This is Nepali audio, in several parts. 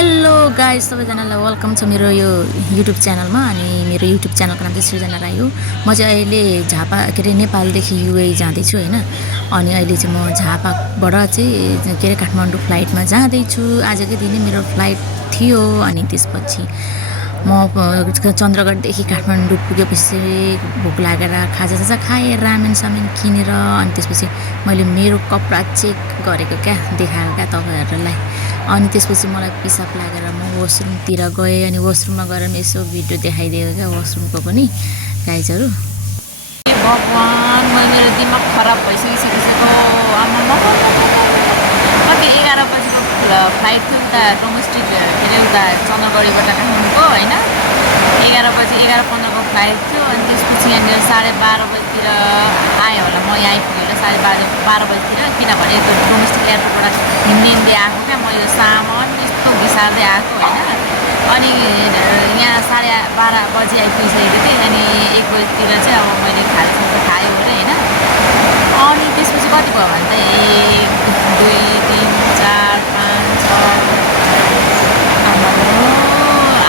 हेलो गाइस, सबैजनालाई वेलकम छ मेरो यो युट्युब च्यानलमा। अनि मेरो युट्युब च्यानलको नाम चाहिँ सृजना राई हो। म चाहिँ अहिले झापा के अरे नेपालदेखि युए जाँदैछु हैन। अनि अहिले चाहिँ म झापाबाट चाहिँ के अरे काठमाडौँ फ्लाइटमा जाँदैछु। आजकै दिनै मेरो फ्लाइट थियो। अनि त्यसपछि म चन्द्रगढदेखि काठमाडौँ पुगेपछि भोक लागेर खाजासाजा खाएँ, रामेन सामेन किनेर। अनि त्यसपछि मैले मेरो कपडा चेक गरेको क्या, देखाएको क्या तपाईँहरूलाई। अनि त्यसपछि मलाई पिसाब लागेर म वासरुमतिर गएँ। अनि वासरुममा गएर यसो भिडियो देखाइदिएको क्या वासरुमको पनि गाइजहरू। भगवान, मेरो दिमाग खराब भइसकिसकेको। कति 11 बजीको फ्लाइट थियो उता डोमेस्टिक के अरे उता चन्द्रगढीबाट काठमाडौँको होइन। 11 बजी 11:15को फ्लाइट थियो। अनि त्यसपछि यहाँनिर 12:30 बजीतिर आयो होला। म यहाँ आइपुगेँ होला 12:30 बजीतिर, किनभने त्यो डोमेस्टिक एयरपोर्टबाट हिँड्दै आएको क्या। म यो सामान यस्तो घिसार्दै आएको होइन। अनि यहाँ 12:30 बजी आइपुगिसकेको थिएँ। अनि 1 बजीतिर चाहिँ अब मैले खाजासाजा खायो अरे होइन। अनि त्यसपछि कति भयो भने त 1 2 3 4 5 6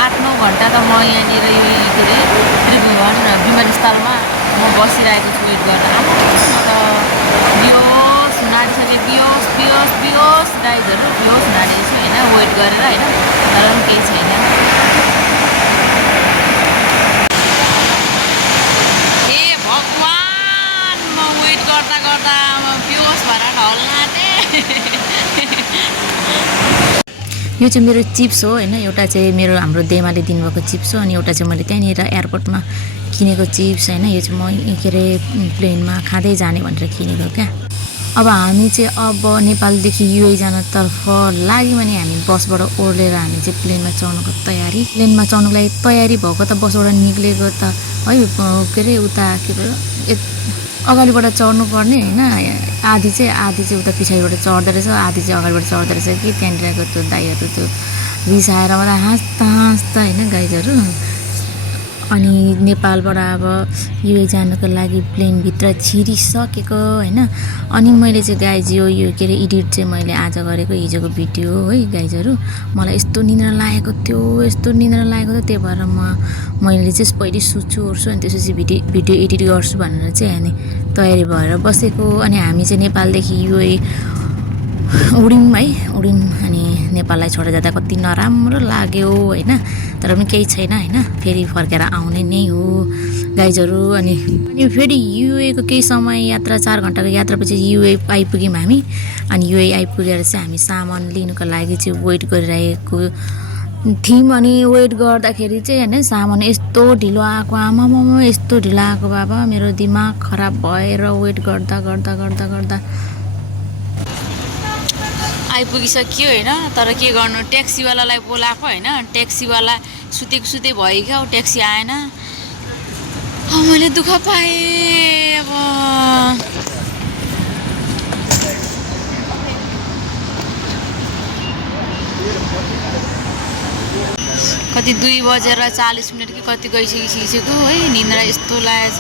8-9 घन्टा त म यहाँनिर यो के अरे त्रिभुवन विमानस्थलमा म बसिरहेको छु वेट गरेर। म त बियोस हुनादिसके बियोस गाइजहरू बियोस हुनादिएको छु होइन, वेट गरेर होइन। तर पनि केही छैन। ए भगवान, म वेट गर्दा गर्दा म बियोस भएर ढल्ना यो चाहिँ मेरो चिप्स हो होइन। एउटा चाहिँ मेरो हाम्रो देमाले दिनुभएको चिप्स हो। अनि एउटा चाहिँ मैले त्यहाँनिर एयरपोर्टमा किनेको चिप्स होइन। यो चाहिँ म के अरे प्लेनमा खाँदै जाने भनेर किनेको क्या। अब हामी चाहिँ अब नेपालदेखि युए जानतर्फ लाग्यो भने हामी बसबाट ओर्लेर हामी चाहिँ प्लेनमा चढ्नुको तयारी। प्लेनमा चढ्नुको लागि तयारी भएको त बसबाट निक्लेको त है के अरे उता के भयो अगाडिबाट चढ्नुपर्ने होइन। आधी चाहिँ उता पछाडिबाट चढ्दो रहेछ, आधी चाहिँ अगाडिबाट चढ्दो रहेछ कि त्यहाँनिरको त्यो दाइहरू त्यो रिसाएर मलाई हाँस्दा होइन गाइजहरू। अनि नेपालबाट अब युए जानुको लागि प्लेनभित्र छिरिसकेको होइन। अनि मैले चाहिँ गाइज यो के अरे एडिट चाहिँ मैले आज गरेको हिजोको भिडियो हो है गाइजहरू। मलाई यस्तो निद्रा लागेको थियो त्यही भएर मैले चाहिँ पहिले सुत्छु ओर्छु अनि त्यसपछि भिडियो एडिट गर्छु भनेर चाहिँ अनि तयारी भएर बसेको। अनि हामी चाहिँ नेपालदेखि युए उड्यौँ अनि नेपाललाई छोडेर जाँदा कति नराम्रो लाग्यो होइन। तर पनि केही छैन होइन, फेरि फर्केर आउने नै हो गाइजहरू। अनि फेरि युएको केही समय यात्रा 4 घन्टाको यात्रापछि युए आइपुग्यौँ हामी। अनि युए आइपुगेर चाहिँ हामी सामान लिनुको लागि चाहिँ वेट गरिरहेको थियौँ। अनि वेट गर्दाखेरि चाहिँ होइन सामान यस्तो ढिलो आएको, आमामा यस्तो ढिलो आएको बाबा, मेरो दिमाग खराब भएर वेट गर्दा आइपुगिसक्यो होइन। तर के गर्नु, ट्याक्सीवालालाई बोलाएको होइन। ट्याक्सीवाला सुते भयो क्या, ट्याक्सी आएन। मैले दुःख पाएँ। अब कति 2:40 कि कति गइसकिसकेको है। निन्द्रा यस्तो लागेछ,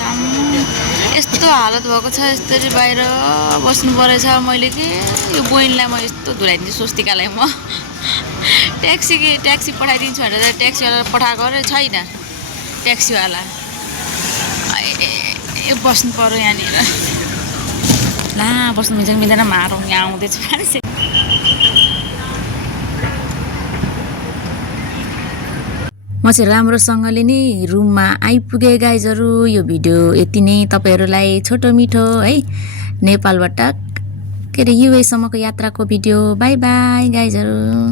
यस्तो हालत भएको छ। यस्तरी बाहिर बस्नु परेछ मैले कि यो बोइनलाई म यस्तो धुलाइदिन्छु स्वस्तिकालाई। म ट्याक्सी पठाइदिन्छु भनेर ट्याक्सीवाला पठाएको अरे छैन। ट्याक्सीवाला बस्नु पऱ्यो यहाँनिर। ला बस्नु मिल्दैन मारौँ, यहाँ आउँदैछ मान्छे। म चाहिँ राम्रोसँगले नै रुममा आइपुगेँ गाइजहरू। यो भिडियो यति नै तपाईँहरूलाई छोटो मिठो है नेपालबाट के अरे युएसम्मको यात्राको भिडियो। By by गाइजहरू।